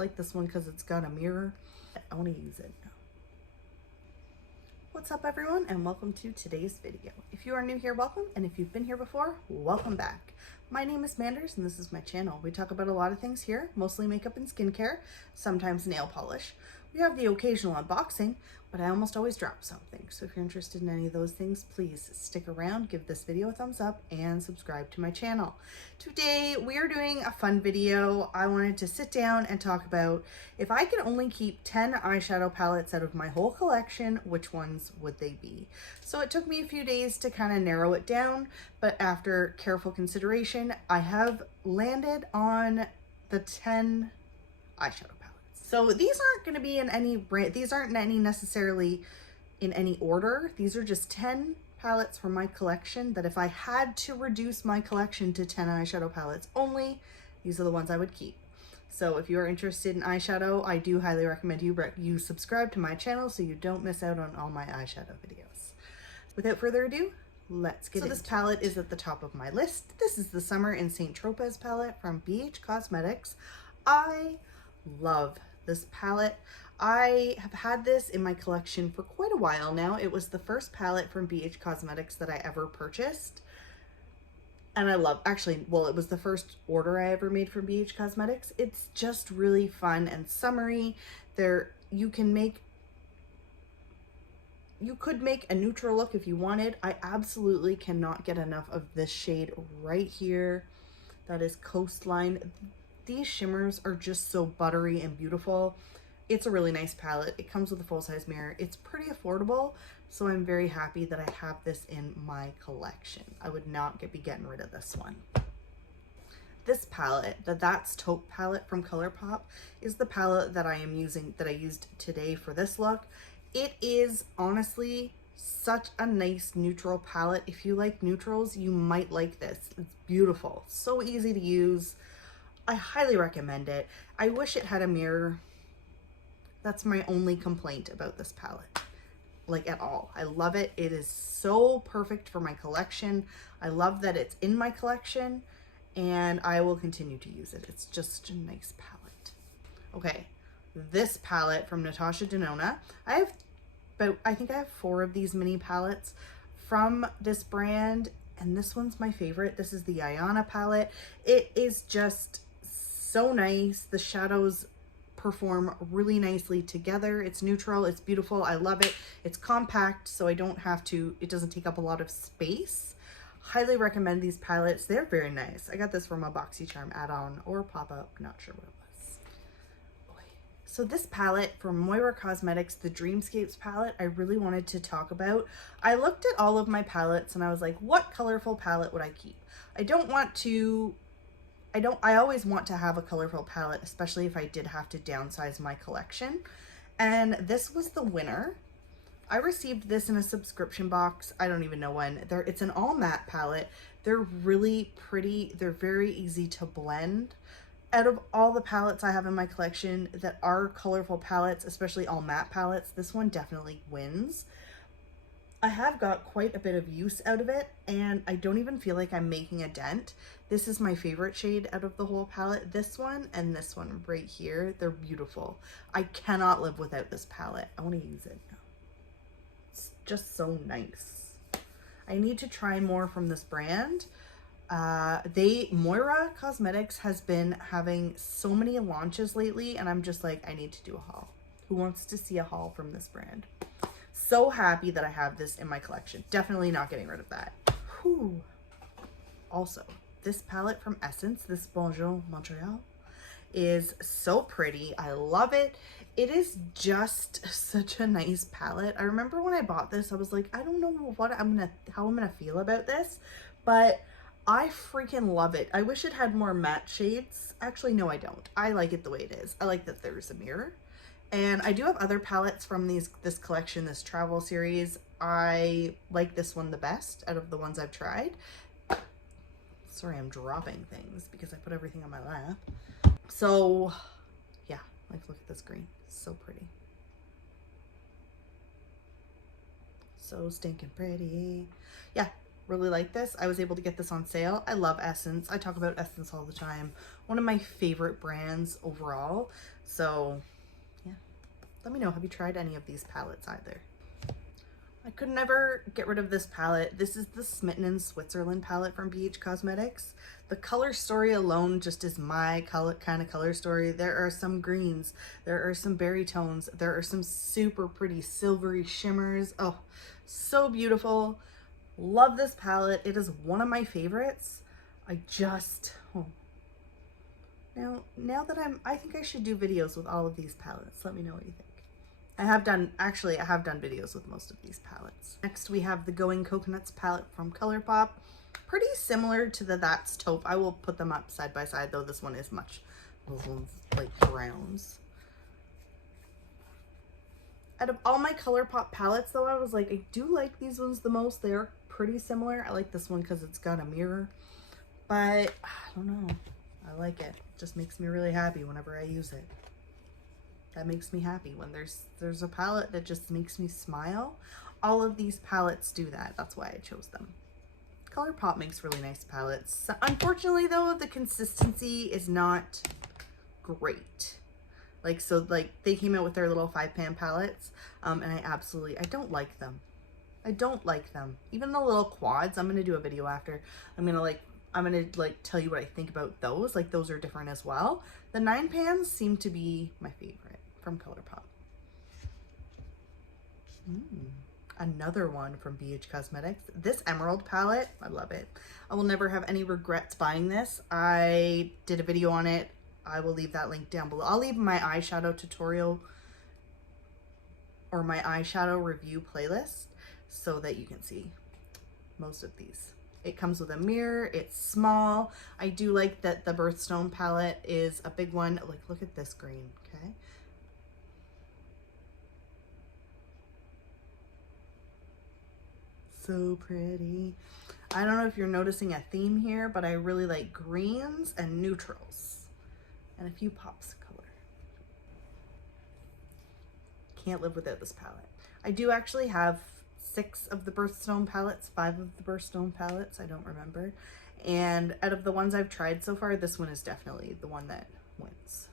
like this one because it's got a mirror. I want to use it. What's up everyone, and welcome to today's video. If you are new here, welcome, and if you've been here before, welcome back. My name is Manders and this is my channel. We talk about a lot of things here, mostly makeup and skincare, sometimes nail polish. We have the occasional unboxing, but I almost always drop something. So if you're interested in any of those things, please stick around, give this video a thumbs up, and subscribe to my channel. Today, we are doing a fun video. I wanted to sit down and talk about if I could only keep 10 eyeshadow palettes out of my whole collection, which ones would they be? So it took me a few days to kind of narrow it down, but after careful consideration, I have landed on the 10 eyeshadow palettes. So these aren't going to be in any brand, these aren't necessarily in any order. These are just 10 palettes from my collection that if I had to reduce my collection to 10 eyeshadow palettes only, these are the ones I would keep. So if you are interested in eyeshadow, I do highly recommend you subscribe to my channel so you don't miss out on all my eyeshadow videos. Without further ado, let's get into it. So this palette is at the top of my list. This is the Summer in St. Tropez palette from BH Cosmetics. I love this palette. I have had this in my collection for quite a while now. It was the first palette from BH Cosmetics that I ever purchased. And I love, actually, well, it was the first order I ever made from BH Cosmetics. It's just really fun and summery. You could make a neutral look if you wanted. I absolutely cannot get enough of this shade right here. That is Coastline. These shimmers are just so buttery and beautiful. It's a really nice palette. It comes with a full-size mirror. It's pretty affordable, so I'm very happy that I have this in my collection. I would not be getting rid of this one. This palette, the That's Taupe palette from ColourPop, is the palette that I am using, that I used today for this look. It is honestly such a nice neutral palette. If you like neutrals, you might like this. It's beautiful, so easy to use. I highly recommend it. I wish it had a mirror. That's my only complaint about this palette, like at all. I love it. It is so perfect for my collection. I love that it's in my collection and I will continue to use it. It's just a nice palette. Okay, this palette from Natasha Denona. I think I have 4 of these mini palettes from this brand, and this one's my favorite. This is the Ayana palette. It is just so nice. The shadows perform really nicely together. It's neutral, it's beautiful, I love it. It's compact, so it doesn't take up a lot of space. Highly recommend these palettes. They're very nice. I got this from a BoxyCharm add-on or pop-up, not sure what it was. So this palette from Moira Cosmetics, the Dreamscapes palette, I really wanted to talk about. I looked at all of my palettes and I was like, what colorful palette would I keep? I always want to have a colorful palette, especially if I did have to downsize my collection. And this was the winner. I received this in a subscription box. I don't even know when. It's an all matte palette. They're really pretty. They're very easy to blend. Out of all the palettes I have in my collection that are colorful palettes, especially all matte palettes, this one definitely wins. I have got quite a bit of use out of it, and I don't even feel like I'm making a dent. This is my favorite shade out of the whole palette. This one and this one right here, they're beautiful. I cannot live without this palette. I want to use it now. It's just so nice. I need to try more from this brand. Moira Cosmetics has been having so many launches lately, and I'm just like, I need to do a haul. Who wants to see a haul from this brand? So happy that I have this in my collection. Definitely not getting rid of that. Whew. Also, this palette from Essence, this Bonjour Montreal, is so pretty. I love it. It is just such a nice palette. I remember when I bought this, I was like, I don't know how I'm gonna feel about this, but I freaking love it. I wish it had more matte shades. Actually, no, I don't. I like it the way it is. I like that there's a mirror. And I do have other palettes from this collection, this travel series. I like this one the best out of the ones I've tried. Sorry, I'm dropping things because I put everything on my lap. So yeah, like look at this green. So pretty. So stinking pretty. Yeah, really like this. I was able to get this on sale. I love Essence. I talk about Essence all the time. One of my favorite brands overall. So yeah, let me know, have you tried any of these palettes either? I could never get rid of this palette. This is the Smitten in Switzerland palette from BH Cosmetics. The color story alone just is my kind of color story. There are some greens, there are some berry tones, there are some super pretty silvery shimmers. Oh, so beautiful. Love this palette. It is one of my favorites. Now that I think I should do videos with all of these palettes. Let me know what you think. I have done videos with most of these palettes. Next we have the Going Coconuts palette from ColourPop. Pretty similar to the That's Taupe. I will put them up side by side, though this one is those ones like browns. Out of all my ColourPop palettes though, I was like, I do like these ones the most. They are pretty similar. I like this one because it's got a mirror, but I don't know. I like it. It just makes me really happy whenever I use it. That makes me happy when there's a palette that just makes me smile. All of these palettes do that. That's why I chose them. ColourPop makes really nice palettes. Unfortunately though, the consistency is not great. Like they came out with their little 5-pan palettes, and I don't like them. I don't like them. Even the little quads, I'm gonna do a video after. I'm gonna tell you what I think about those. Like those are different as well. The 9-pans seem to be my favorite from ColourPop. Another one from BH Cosmetics. This Emerald palette, I love it. I will never have any regrets buying this. I did a video on it. I will leave that link down below. I'll leave my eyeshadow tutorial or my eyeshadow review playlist so that you can see most of these. It comes with a mirror, it's small. I do like that the Birthstone palette is a big one. Like, look at this green, okay? So pretty. I don't know if you're noticing a theme here, but I really like greens and neutrals and a few pops of color. Can't live without this palette. I do actually have 6 of the Birthstone palettes, 5 of the Birthstone palettes, I don't remember. And out of the ones I've tried so far, this one is definitely the one that wins.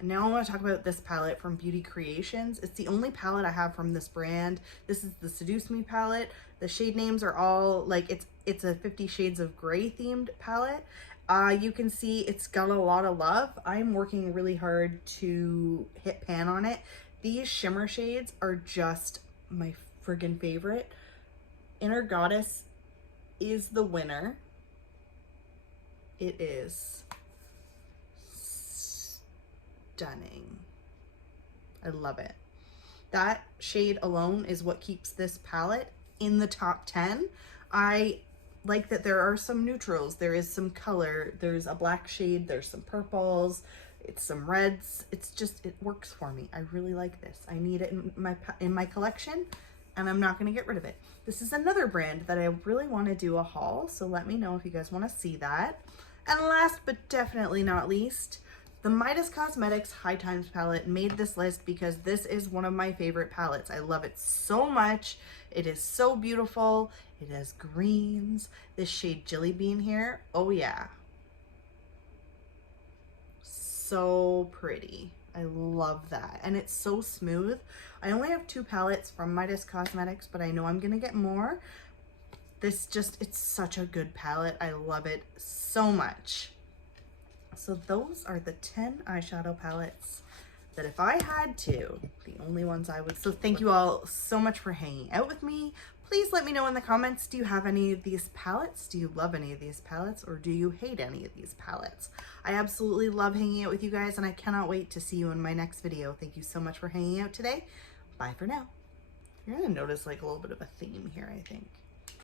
And now I want to talk about this palette from Beauty Creations. It's the only palette I have from this brand. This is the Seduce Me palette. The shade names are all like, it's a 50 Shades of Grey themed palette. You can see it's got a lot of love. I'm working really hard to hit pan on it. These shimmer shades are just my friggin' favorite. Inner Goddess is the winner. It is stunning. I love it. That shade alone is what keeps this palette in the top 10. I like that there are some neutrals, there is some color, there's a black shade, there's some purples, it's some reds. It's just, it works for me. I really like this. I need it in my collection, and I'm not going to get rid of it. This is another brand that I really want to do a haul, so let me know if you guys want to see that. And last but definitely not least, the Midas Cosmetics High Times palette made this list because this is one of my favorite palettes. I love it so much. It is so beautiful. It has greens. This shade Jelly Bean here, oh yeah. So pretty. I love that. And it's so smooth. I only have 2 palettes from Midas Cosmetics, but I know I'm gonna get more. This just, it's such a good palette. I love it so much. So those are the 10 eyeshadow palettes that if I had to, the only ones I would. So thank you all so much for hanging out with me. Please let me know in the comments, do you have any of these palettes? Do you love any of these palettes, or do you hate any of these palettes? I absolutely love hanging out with you guys, and I cannot wait to see you in my next video. Thank you so much for hanging out today. Bye for now. You're gonna notice like a little bit of a theme here, I think.